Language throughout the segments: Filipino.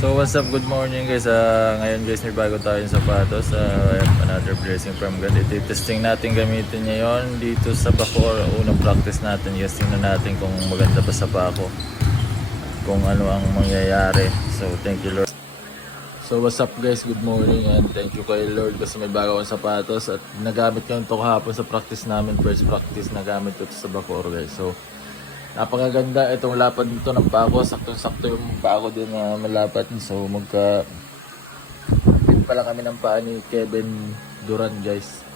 So what's up, good morning guys. Ah, ngayon guys may bago tayong sapatos. Uh, another blessing from God. Ito testing natin gamitin ngayon dito sa Bacoor. Unang practice natin guys. Tingnan natin kung maganda ba sa Baco. Kung ano ang mangyayari. So thank you Lord. So what's up guys, good morning and thank you kay Lord kasi may bago akong sapatos at nagamit ko ito kahapon sa practice namin, first practice nagamit ito sa Bacoor guys. So napakaganda itong lapad nito ng pako, saktong-sakto yung pako din na malapad. So magka fit pala kami ng paa ni Kevin Duran guys.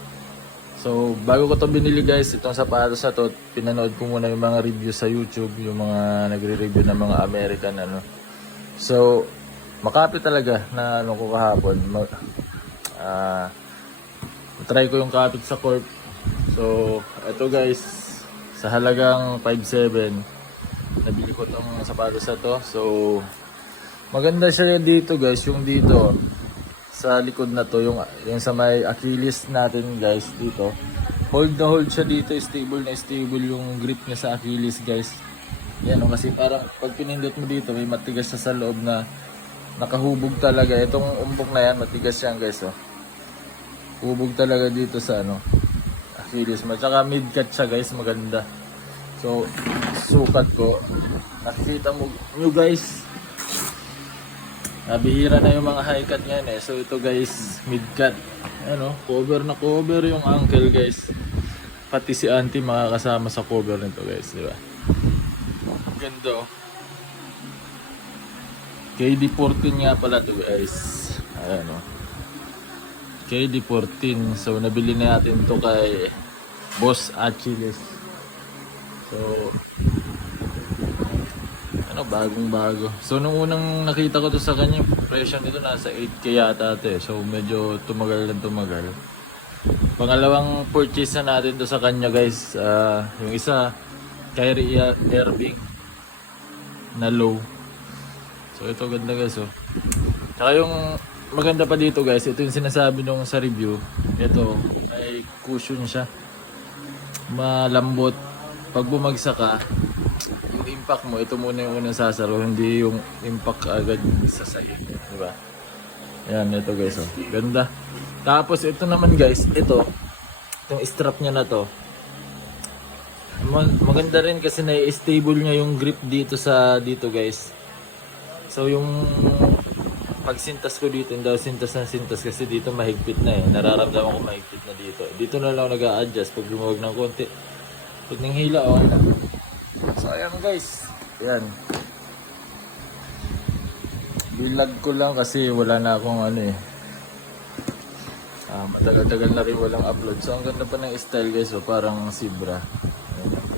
So bago ko to binili guys, itong sapatos na to, pinanood ko muna yung mga review sa YouTube, yung mga nagre-review ng mga American ano. So makapit talaga na ano ko kahapon. Ma- ah try ko yung kapit sa corp. So, ito guys, sa halagang 5.7, nabili ko tong sapatos na to. So, maganda siya dito guys, yung dito sa likod na to, yung, yung sa may Achilles natin guys dito. Hold na hold siya dito, stable na stable yung grip niya sa Achilles guys. Yan o, kasi parang pag pinindot mo dito, may matigas siya sa loob na nakahubog talaga. Itong umbok na yan, matigas yan guys oh. Hubog talaga dito sa ano, Achilles mo. Tsaka mid-cut siya guys, maganda. So, sukat ko. Nakikita mo nyo guys. Nabihira na yung mga high cut ngayon eh. So ito guys, mid-cut. Ano, cover na cover yung ankle guys. Pati si auntie makakasama sa cover nito guys, di ba? Ganda oh. KD14 nga pala to guys. Ayan oh. KD14. So, nabili na natin to kay Boss Achilles. So, ano, bagong bago. So, nung unang nakita ko to sa kanya, presyo nito nasa 8k yata eh. So, medyo tumagal lang tumagal. Pangalawang purchase na natin to sa kanya guys. Ah, yung isa, Kyrie Irving na low. So, ito ganda guys oh. Tsaka yung maganda pa dito guys, ito yung sinasabi nung sa review. Ito, may cushion siya. Malambot. Pag bumagsak ka, yung impact mo, ito muna yung unang sasaro, hindi yung impact agad sa sahig. Di ba? Yan, ito guys. Oh. Ganda. Tapos ito naman guys, ito, itong strap niya na to, Ma- maganda rin kasi na-stable niya yung grip dito sa dito guys. So yung pagsintas ko dito, hindi sintas ng sintas kasi dito mahigpit na eh. Nararamdaman ko mahigpit na dito. Dito na lang nag adjust pag lumawag ng konti. Pag nang hila, okay na. So ayan guys. Ayan. Bilag ko lang kasi wala na akong ano eh. Ah, matagal-tagal na rin walang upload. So ang ganda pa ng style guys, oh, parang zebra. Ayan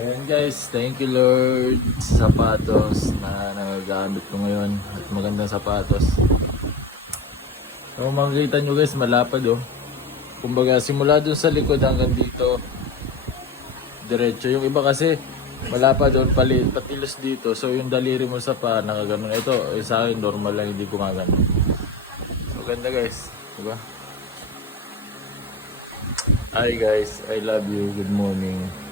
guys, thank you Lord sa sapatos na nagagamit ko ngayon at magandang sapatos. So makikita nyo guys, malapad oh. Kumbaga simula dun sa likod hanggang dito, diretso. Yung iba kasi malapad doon, pali, patilos dito. So yung daliri mo sa pa, nakaganon. Ito, eh, sa akin normal lang, hindi gumagano. So ganda guys, diba? Hi guys, I love you. Good morning.